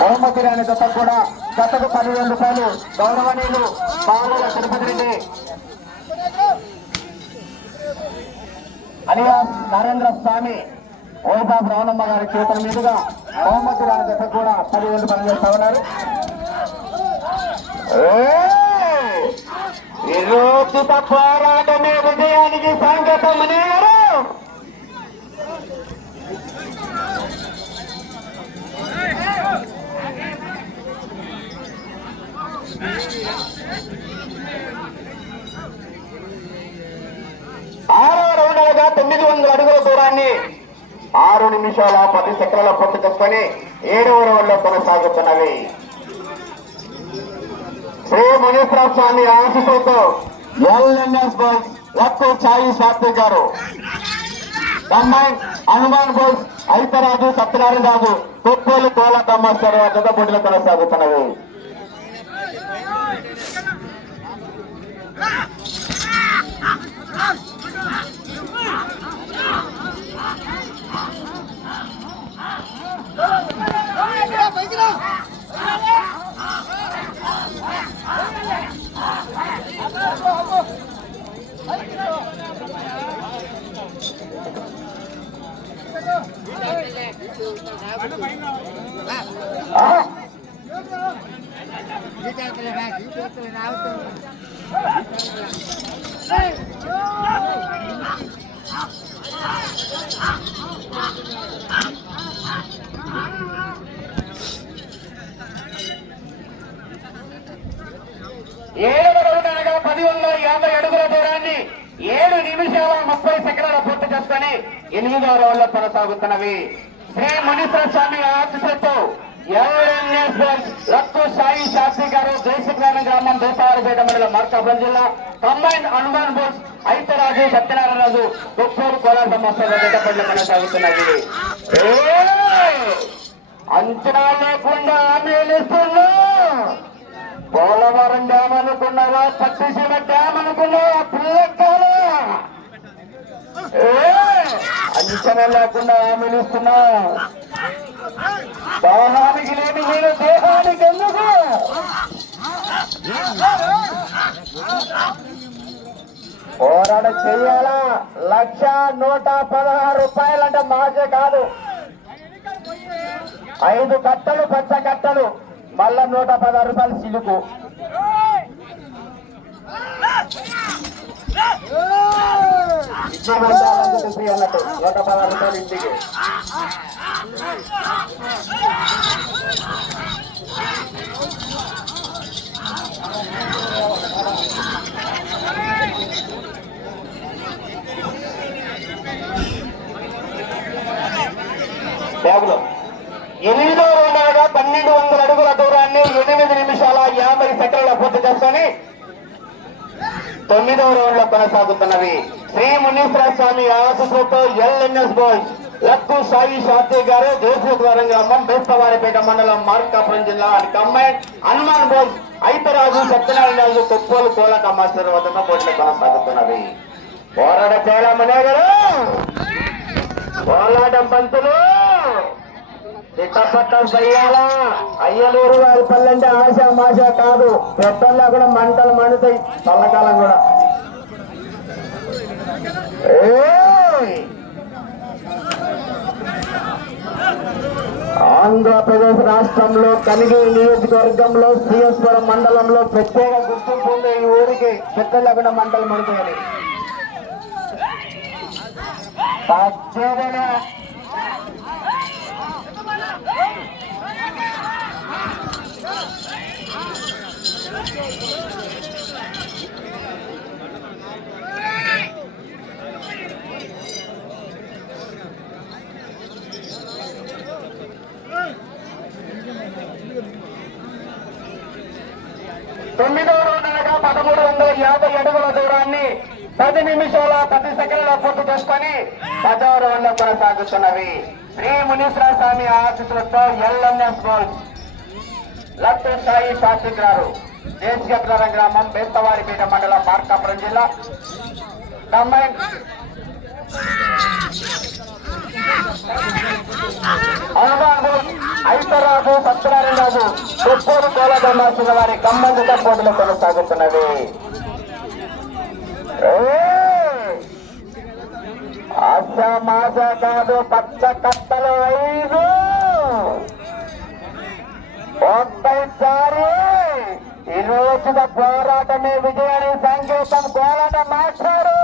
బహుమతి రాని జత కూడా జతకు 10,000 రూపాయలు గౌరవనీయులు పావుల తిరుపతి రెడ్డి అలియాస్ నరేంద్ర స్వామి వైభాగ్ రావణమ్మ గారి చేతుల మీదుగా బహుమతి రాని జత కూడా 10,000 రూపాయలు చేస్తా ఉన్నారు. విరోచిత పోరాటమే విజయానికి సంకేతం అనేవారు. ఆరో రౌండ్గా 900 అడుగుల దూరాన్ని 6 నిమిషాల 10 సెకండ్ల పూర్తి చేసుకొని 7వ రౌండ్లో కొనసాగుతున్నవి. శ్రీ మునీశ్వర స్వామి ఆశీస్సులతో ఎల్ఎన్ఎస్ బాయ్స్ లక్కు ఛాయి శాస్త్రి గారు, కంబైన్ హనుమాన్ బాయ్స్ ఐతరాజు సత్యనారాయణ రాజు కొత్తోలు కోలకమ్మ జత పోటీలు కొనసాగుతున్నవి. ఏడవ రౌండ్ అనగా 1050 అడుగుల దూరాన్ని 7 నిమిషాల 30 సెకండ్ల పూర్తి చేసుకుని 8వ రౌండ్ లో కొనసాగుతున్నవి. శ్రీ మునీశ్వర స్వామి ఆశీస్సులతో ఎల్ఎన్ఎస్ లక్కు సాయి శాస్త్రి గారు దేశగ్రామ గ్రామం దేశావరపేట మండలం మార్కాపురం జిల్లా, కంబైన్ హనుమాన్ బోస్ ఐతరాజు సత్యనారాయణ రాజు కొత్తూరు కోలార్ సంస్థల జతపట్లు కొనసాగుతున్నవి. అంచనా లేకుండా మేలిస్తున్నా. పోలవరం డ్యామ్ అనుకున్నావా, పట్టిసీమ డ్యామ్ అనుకున్నావా, పిల్లకాల అంచనా లేకుండా ఆమెలుస్తున్నా. దాహానికి లేని నేను దేహానికి ఎందుకు? పోరాట చెయ్యాలా. 1,116 రూపాయలంటే మాజే కాదు. 5 కట్టలు పచ్చ కట్టలు మళ్ళా 116 రూపాయలు సిలుకు. అన్నట్టు 116 రూపాయలు ఇంటికి. బ్యాగులో 8వ రౌండ్ అనగా 1200 అడుగుల దూరాన్ని 8 నిమిషాల 50 సెకండ్ల పూర్తి చేసుకొని 9వ రౌండ్ లో కొనసాగుతున్నవి. శ్రీ మునీశ్వర స్వామి ఆశీస్సులతో ఎల్ఎన్ఎస్ బాయ్స్ లక్కు సాయి శాస్త్రి గారు దేశద్వారం గ్రామం బేస్తవారిపేట మండలం మార్కాపురం జిల్లా, కంబైన్ హనుమాన్ బాయ్స్ ఐతరాజు సత్యనారాయణ రాజు కొత్తోలు కోలకమ్మ వద్ద పోటీలు కొనసాగుతున్నవి. పోరాట చేయాలమనే గారు పోరాటం పంతులు చిట్టపట్టం చెయ్యాలా. అయ్యలూరు వారి పల్లెంటే ఆశ మాష కాదు. పెద్దల్లా కూడా మంటలు మండుతాయి చల్లకాలం కూడా. ఆంధ్రప్రదేశ్ రాష్ట్రంలో కనిగిరి నియోజకవర్గంలో శ్రీయస్వరం మండలంలో ప్రత్యేక గుర్తింపు ఉంది. ఈ ఊరికి పెద్దల్లా కూడా మంటలు మండుతాయని. తొమ్మిదవ రౌండ్ అనగా 1350 అడుగుల దూరాన్ని 10 నిమిషాల 10 సెకండ్ల పూర్తి చేసుకొని 10వ రౌండ్ లో కొనసాగుతున్నవి. శ్రీ మునీశ్వర స్వామి ఆశీస్సులతో ఎల్ఎన్ఎస్ బాయ్స్ లక్కు సాయి శాస్త్రి గారు దేశగట్ల గ్రామం బేస్తవారిపేట మండలం మార్కాపురం జిల్లా, కంబైన్ హనుమాన్ బాయ్స్ ఐతరాజు సత్యనారాయణ రాజు కొప్పూరు కోలదమ్మాల్సిన వారి కంబంధిత పోటీలు కొనసాగుతున్నది. ఆశామాజ కాదు, పచ్చ కట్టలు 5 ఒక్కసారి ఈ రోజున పోరాటమే విజయాన్ని సంకేతం. కోలాట మాస్టారు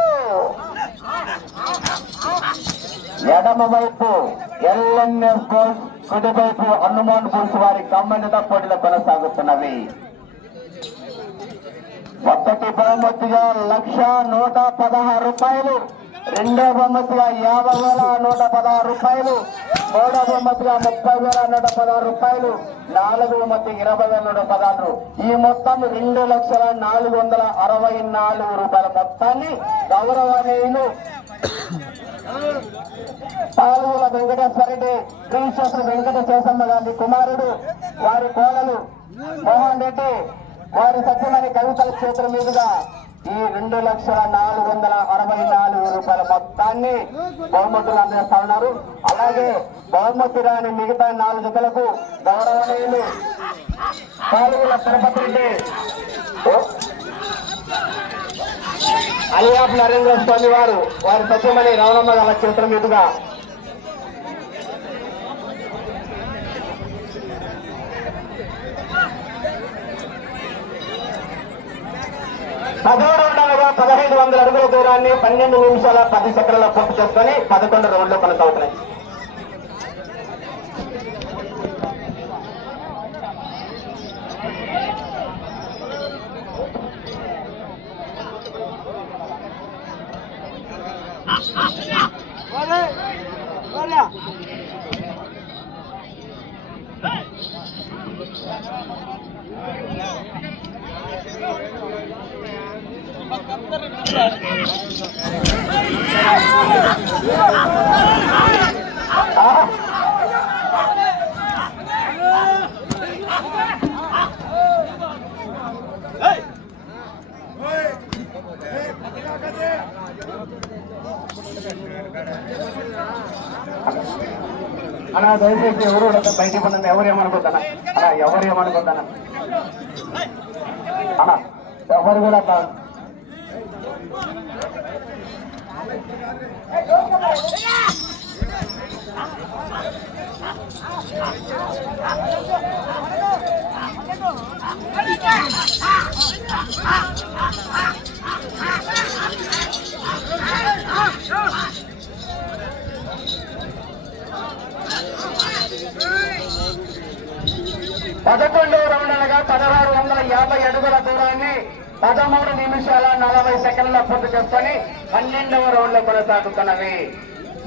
ఎడమ వైపు ఎల్ఎన్ఎస్ బోల్స్, కుడివైపు హనుమాన్ బోల్స్ వారి కంబైన్డ్ పోటీలు కొనసాగుతున్నవి. మొదటి బహుమతిగా 1,116 రూపాయలు, రెండో బహుమతిగా 50,116 రూపాయలు, మూడో బహుమతిగా 30,116 రూపాయలు, నాలుగో బహుమతి 20,116. ఈ మొత్తం 2,464 రూపాయల మొత్తాన్ని గౌరవనీయులు పాల్గొల వెంకటేశ్వర రెడ్డి, శ్రీశేష వెంకటేశ్వరమ్మ గారి కుమారుడు, వారి కోడలు మోహన్ రెడ్డి, వారి సత్యమణి కవితల క్షేత్రం మీదుగా ఈ 2,464 రూపాయల మొత్తాన్ని బహుమతులు అందిస్తా ఉన్నారు. అలాగే బహుమతి రాని మిగతా 4 జతలకు గౌరవనీయులు పాల్గొల తిరుపతి రెడ్డి, అలియాపు నరేంద్ర స్వామి వారు, వారి సత్యమణి రవణమ్మ గారి క్షేత్రం మీదుగా 1500 అడుగుల దూరాన్ని 12 నిమిషాల 10 సెకండ్ల పూర్తి చేసుకుని 11 రౌండ్లు కొనసాగుతున్నాయి. అన్నా దయచేసి ఎవరు బయటికి పడిన ఎవరేమనుకుంటానా అన్నా, ఎవరేమనుకుంటానా అన్నా, ఎవరు కూడా పదకొండవ రౌండ్ అనగా 1650 అడుగుల దూరాన్ని 13 నిమిషాల 40 సెకండ్ల పూర్తి చేసుకొని 12వ రౌండ్ లో కొనసాగుతున్నవి.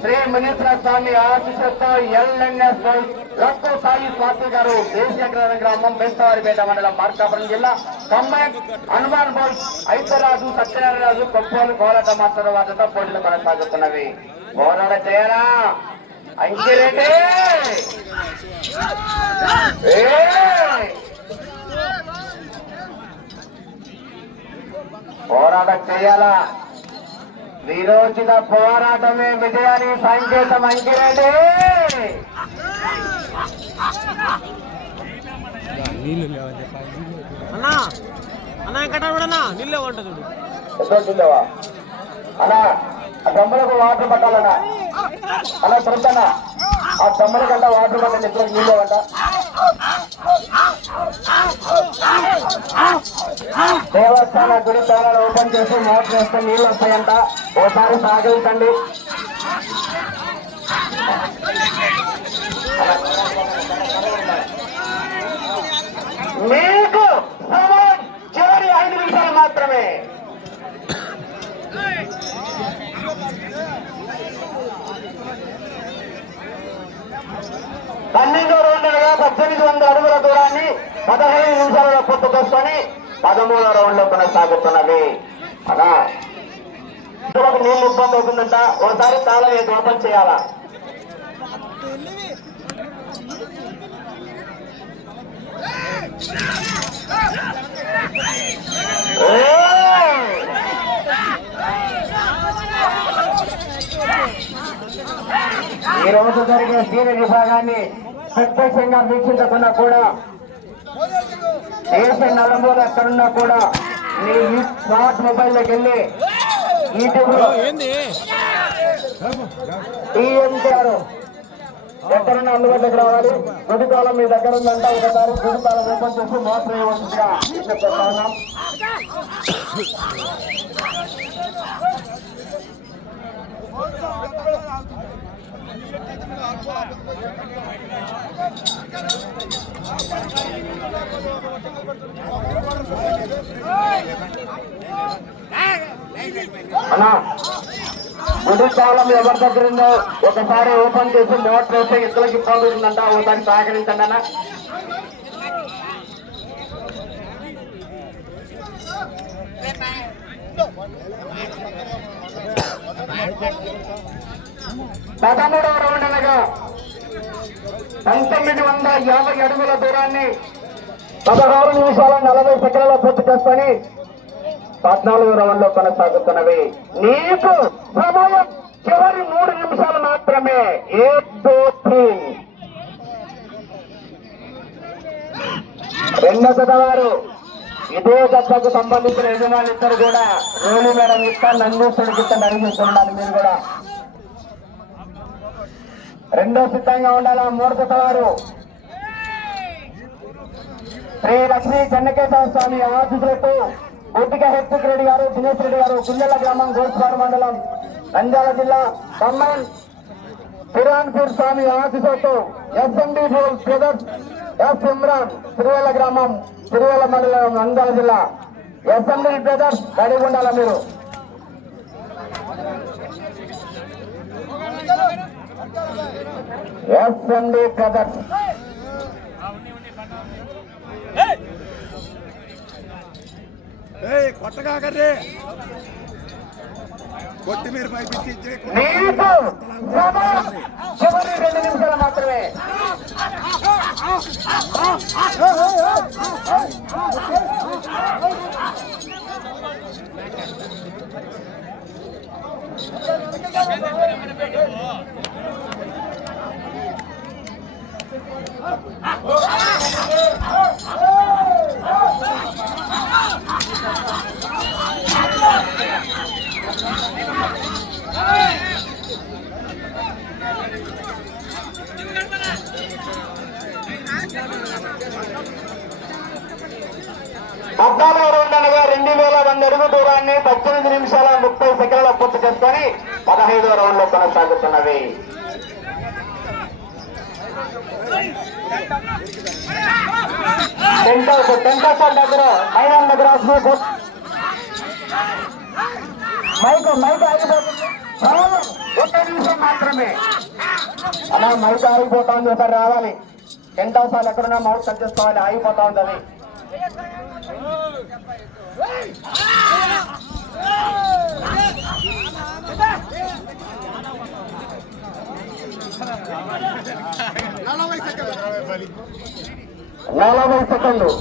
శ్రీ మునీశ్వర స్వామి ఆశీస్సులతో ఎల్ఎన్ఎస్ బోల్స్ లక్కు సాయి స్వాతి గారు, దేశీయ గ్రామం, బెస్తవారిపేట మండలం, మార్కాపురం జిల్లా, కంబైన్ హనుమాన్ బోల్స్ ఐతరాజు సత్యనారాయణరాజు కొప్పలు కోలాట మాస్టర్ వారితో పోటీలు కొనసాగుతున్నవి. పోరాట చేయాలా అంకిరెడ్డి, పోరాటం చేయాలా, విరోచిత పోరాటమే విజయాన్ని సంకేతం. అంకిరెడ్డి అన్నా అన్నా ఎక్కడా నీళ్ళే ఉంటుంది నీళ్ళవా అన్నా, ఆ దొమ్మలకు వాటర్ పట్టాలన్నా అలా తిరుగుతానా, ఆ దొమ్మల కంట వాటర్ పట్టండి, ఇద్దరు నీళ్ళేవంట. దేవస్థాన గుడి తాళాలు ఓపెన్ చేసి మోటర్ వేస్తే నీళ్ళు వస్తాయంట, ఓసారి సాగించండి. మీకు చివరి 5 నిమిషాలు మాత్రమే. పన్నెండో రౌండ్లుగా 1800 అడుగుల దూరాన్ని 15 నిమిషాలలో పూర్తి చేసుకొని 13వ రౌండ్ లో కొనసాగుతున్నది. అలా నీళ్ళు ఇబ్బంది అవుతుందంట, ఒకసారి తాళం ఏది ఓపెన్ చేయాలా. ఈ రోజు జరిగే సీనియర్ విభాగాన్ని ప్రత్యక్షంగా వీక్షించకుండా కూడా దేశ నలుమూల ఎక్కడున్నా కూడా మీ స్మార్ట్ మొబైల్లోకి వెళ్ళి యూట్యూబ్లో టీఎంకేఆర్ ఎక్కడున్నా అందుబాటులోకి రావాలి. గుడికాలం మీ దగ్గర ఉందంటే ఒకసారి గుడికాలం ఓపెన్ చేసి మోసం వేయవలసిందిగా చెప్తా ఉన్నాం. అన్నా గుడి కాలం ఎవరి దగ్గర ఉందో ఒకసారి ఓపెన్ చేసి మోటర్ వేస్తే ఇద్దరికి ఇబ్బంది ఉందంట, ఒకసారి సహకరించండి అన్న. పదమూడవ రౌండ్ అనగా 1950 అడుగుల దూరాన్ని 16 నిమిషాల 40 సెకండ్లలో పూర్తి చేసుకొని 14వ రౌండ్ లో కొనసాగుతున్నవి. నీకు సమయం చివరి 3 నిమిషాలు మాత్రమే. 1-2-3 రెండో జతవారు ఇదే జతకు సంబంధించిన యజమాని ఇద్దరు కూడా రోలి మేడం ఇస్తా నందీశ్వరుడు గిట్ట నడిపిస్తుండాలి. మీరు కూడా రెండో సిద్ధంగా ఉండాలా. మూడు జతవారు శ్రీ లక్ష్మీ చెన్నకేశవ స్వామి ఆశీస్సులతో కొద్దిక హెర్తిక్ రెడ్డి గారు, దినేష్ రెడ్డి గారు, గుండెల గ్రామం, గోల్పాడు మండలం, నంద్యాల జిల్లా, ఖమ్మం పురాన్పూర్ స్వామి ఆశీస్సులతో ఎస్ఎండి బ్రదర్స్ ఎస్ ఇమ్రాన్, తిరువేల గ్రామం, తిరువేల మండలం, నంద్యాల జిల్లా. ఎస్ఎండి బ్రదర్స్ రెడీ ఉండాలా మీరు. ఎస్ఎండి బ్రదర్స్ కొత్తగా కర్రీ కొత్తిమీర పైపించి చివరి 2 నిమిషాలు మాత్రమే. పద్నాలుగు రౌండ్ అనగా 2000 అడుగు దూరాన్ని 18 నిమిషాల 30 సెకండ్ల పూర్తి చేసుకొని 15వ రౌండ్ లో కొనసాగుతున్నవి. టెంటాసల్ దగ్గర మైదాన్ దగ్గర మైక్ ఆగిపోతుంది. 1 నిమిషం మాత్రమే. అలా మైక్ ఆగిపోతా ఉంది, ఒకసారి రావాలి. టెంటాసాలు ఎక్కడున్నా మౌత్ కట్ చేసుకోవాలి, ఆగిపోతా ఉంది అది. నలభై సెకండ్లు.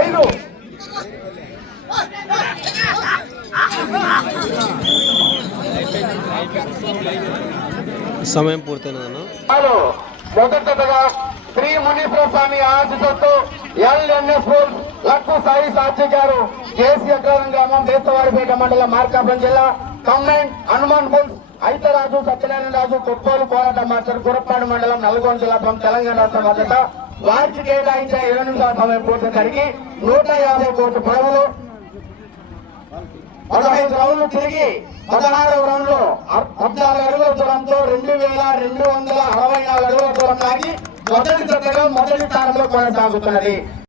ఐదు సమయం పూర్తయినదన్న. మొదటగా శ్రీ మునీశ్వర స్వామి ఆశీస్సులతో ఎల్ఎన్ఎస్ లక్కు సాయి సాక్షి గారు, కేసీ అగ్రవరం గ్రామం, దేశవారిపేట మండలం, మార్కాపురం జిల్లా, ఖమ్మం హనుమాన్ బుల్, ఐతరాజు, సత్యనారాయణ రాజు, కొత్తోలు పోరాట మాస్టర్, గురప్పాడు మండలం, నల్గొండ జిల్లా, తెలంగాణ రాష్ట్రం మొదట వారికి కేటాయించిన 20 నిమిషాల సమయం పూర్తేసరికి 150 కోట్ల పొడవులు 15 రౌండ్లు తిరిగి 16వ రౌండ్ లో 14 అడుగుల దూరంతో 2264 అడుగుల దూరం లాగి మొదటి జతగా మొదటి స్థానంలో కొనసాగుతున్నది.